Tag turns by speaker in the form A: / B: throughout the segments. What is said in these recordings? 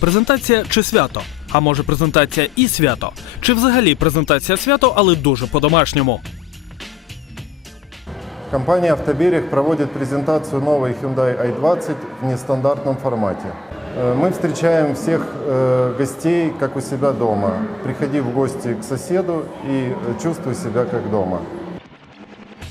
A: Презентація чи свято? А може презентація і свято? Чи взагалі презентація свято, але дуже по-домашньому?
B: Компания «Автоберег» проводит презентацию новой Hyundai i20 в нестандартном формате. Э, Мы встречаем всех э, гостей, как у себя дома. Приходи в гости к соседу и э, чувствуй себя как дома.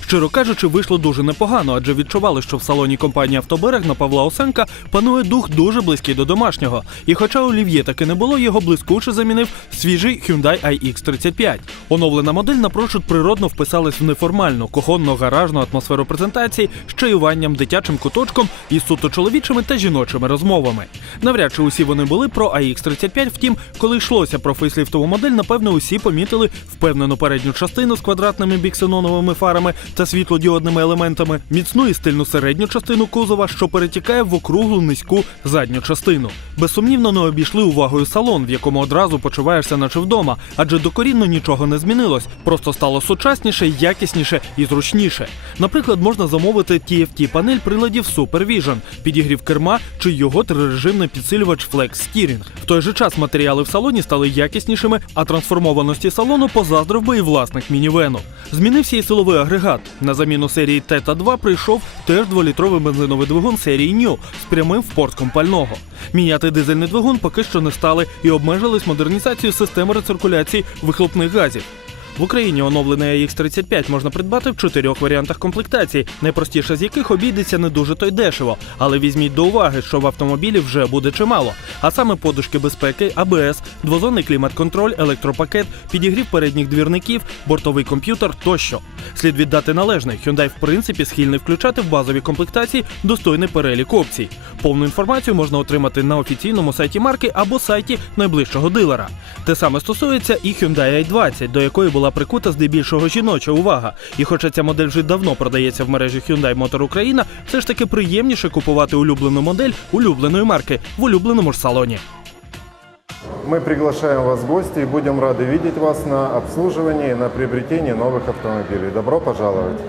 A: Щиро кажучи, вийшло дуже непогано, адже відчували, що в салоні компанії Автоберег на Павла Осенка панує дух дуже близький до домашнього. І хоча олів'є таки не було, його блискуче замінив свіжий Hyundai iX35. Оновлена модель напрочуд природно вписалась в неформальну кухонно-гаражну атмосферу презентації з чаюванням, дитячим куточком і суто чоловічими та жіночими розмовами. Навряд чи усі вони були про iX35, втім, коли йшлося про фейсліфтову модель, напевно, усі помітили впевнену передню частину з квадратними біксеноновими фарами та світлодіодними елементами, міцну і стильну середню частину кузова, що перетікає в округлу низьку задню частину. Безсумнівно не обійшли увагою салон, в якому одразу почуваєшся, наче вдома, адже докорінно нічого не змінилось, просто стало сучасніше, якісніше і зручніше. Наприклад, можна замовити TFT панель приладів Supervision, підігрів керма чи його трирежимний підсилювач Flex Steering. В той же час матеріали в салоні стали якіснішими, а трансформованості салону позаздрив би і власник мінівену. Змінився і силовий агрегат. На заміну серії Тета 2 прийшов теж дволітровий бензиновий двигун серії New з прямим впортком пального. Міняти дизельний двигун поки що не стали і обмежились модернізацією системи рециркуляції вихлопних газів. В Україні оновлений AX35 можна придбати в чотирьох варіантах комплектації, найпростіша з яких обійдеться не дуже то й дешево. Але візьміть до уваги, що в автомобілі вже буде чимало. А саме подушки безпеки, АБС, двозонний клімат-контроль, електропакет, підігрів передніх двірників, бортовий комп'ютер тощо. Слід віддати належне, Hyundai в принципі схильний включати в базові комплектації достойний перелік опцій. Повну інформацію можна отримати на офіційному сайті марки або сайті найближчого дилера. Те саме стосується і Hyundai i20, до якої була прикута здебільшого жіноча увага. І хоча ця модель вже давно продається в мережі Hyundai Motor Україна, все ж таки приємніше купувати улюблену модель улюбленої марки в улюбленому ж салоні.
B: Мы приглашаем вас в гости и будем рады видеть вас на обслуживании и на приобретении новых автомобилей. Добро пожаловать!